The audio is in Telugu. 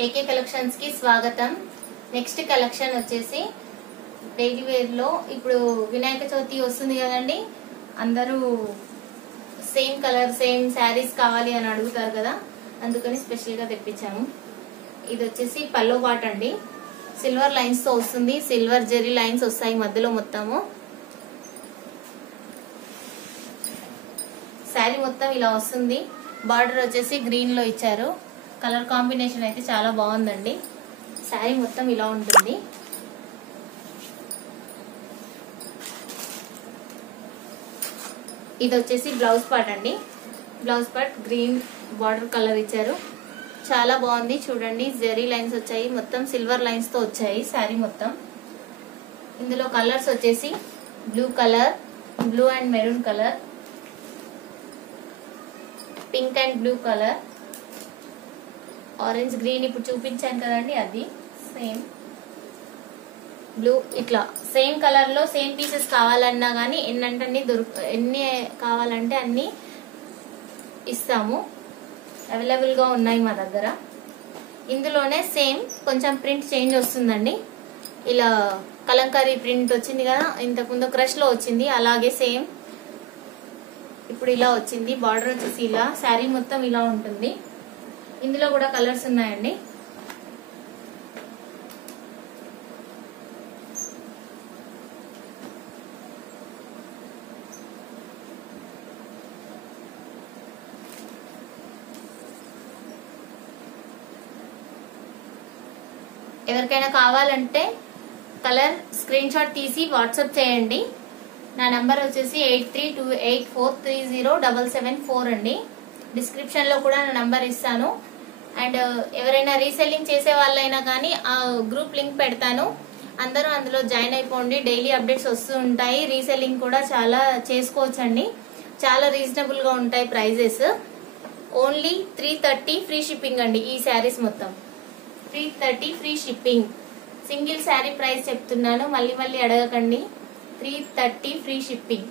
ఏకే కలెక్షన్స్ కి స్వాగతం. నెక్స్ట్ కలెక్షన్ వచ్చేసి డైలీ వేర్ లో ఇప్పుడు వినాయక చవితి వస్తుంది కదండి, అందరూ సేమ్ కలర్ సేమ్ శారీస్ కావాలి అని అడుగుతారు కదా, అందుకని స్పెషల్ గా తెప్పించాము. ఇది వచ్చేసి పల్లో పాట్ అండి, సిల్వర్ లైన్స్ తో వస్తుంది, సిల్వర్ జెరీ లైన్స్ వస్తాయి మధ్యలో మొత్తము. శారీ మొత్తం ఇలా వస్తుంది. బార్డర్ వచ్చేసి గ్రీన్ లో ఇచ్చారు. కలర్ కాంబినేషన్ అయితే చాలా బాగుందండి. శారీ మొత్తం ఇలా ఉంటుంది. ఇది వచ్చేసి బ్లౌజ్ పార్ట్ అండి. Blouse part green border colour ఇచ్చారు, చాలా బాగుంది. చూడండి, జెరీ లైన్స్ వచ్చాయి, మొత్తం సిల్వర్ లైన్స్ తో వచ్చాయి శారీ మొత్తం. ఇందులో కలర్స్ వచ్చేసి blue colour, blue and maroon colour, pink and blue colour, orange green ఇప్పుడు చూపించాను కదండి అది సేమ్ బ్లూ. ఇట్లా సేమ్ కలర్ లో సేమ్ పీసెస్ కావాలన్నా గానీ ఎన్ని కావాలంటే అన్ని ఇస్తాము, అవైలబుల్ గా ఉన్నాయి మా దగ్గర. ఇందులోనే సేమ్ కొంచెం ప్రింట్ చేంజ్ వస్తుందండి. ఇలా కలంకారీ ప్రింట్ వచ్చింది కదా, ఇంతకుముందు క్రష్ లో వచ్చింది, అలాగే సేమ్ ఇప్పుడు ఇలా వచ్చింది. బార్డర్ వచ్చేసి ఇలా, శారీ మొత్తం ఇలా ఉంటుంది. ఇందులో కూడా కలర్స్ ఉన్నాయండి. ఎవరికైనా కావాలంటే కలర్ స్క్రీన్ షాట్ తీసి వాట్సాప్ చేయండి. నా నంబర్ వచ్చేసి 8328430774 అండి. డిస్క్రిప్షన్ లో కూడా నా నంబర్ ఇస్తాను. అండ్ ఎవరైనా రీసెల్లింగ్ చేసే వాళ్ళైనా కానీ ఆ గ్రూప్ లింక్ పెడతాను, అందరూ అందులో జాయిన్ అయిపోండి. డైలీ అప్డేట్స్ వస్తూ ఉంటాయి. రీసెల్లింగ్ కూడా చాలా చేసుకోవచ్చండి, చాలా రీజనబుల్ గా ఉంటాయి ప్రైజెస్. ఓన్లీ 330 ఫ్రీ షిప్పింగ్ అండి. ఈ శారీస్ మొత్తం 330 free shipping. Single sari price చెప్తున్నాను, మళ్ళీ అడగకండి. 330 ఫ్రీ షిప్పింగ్.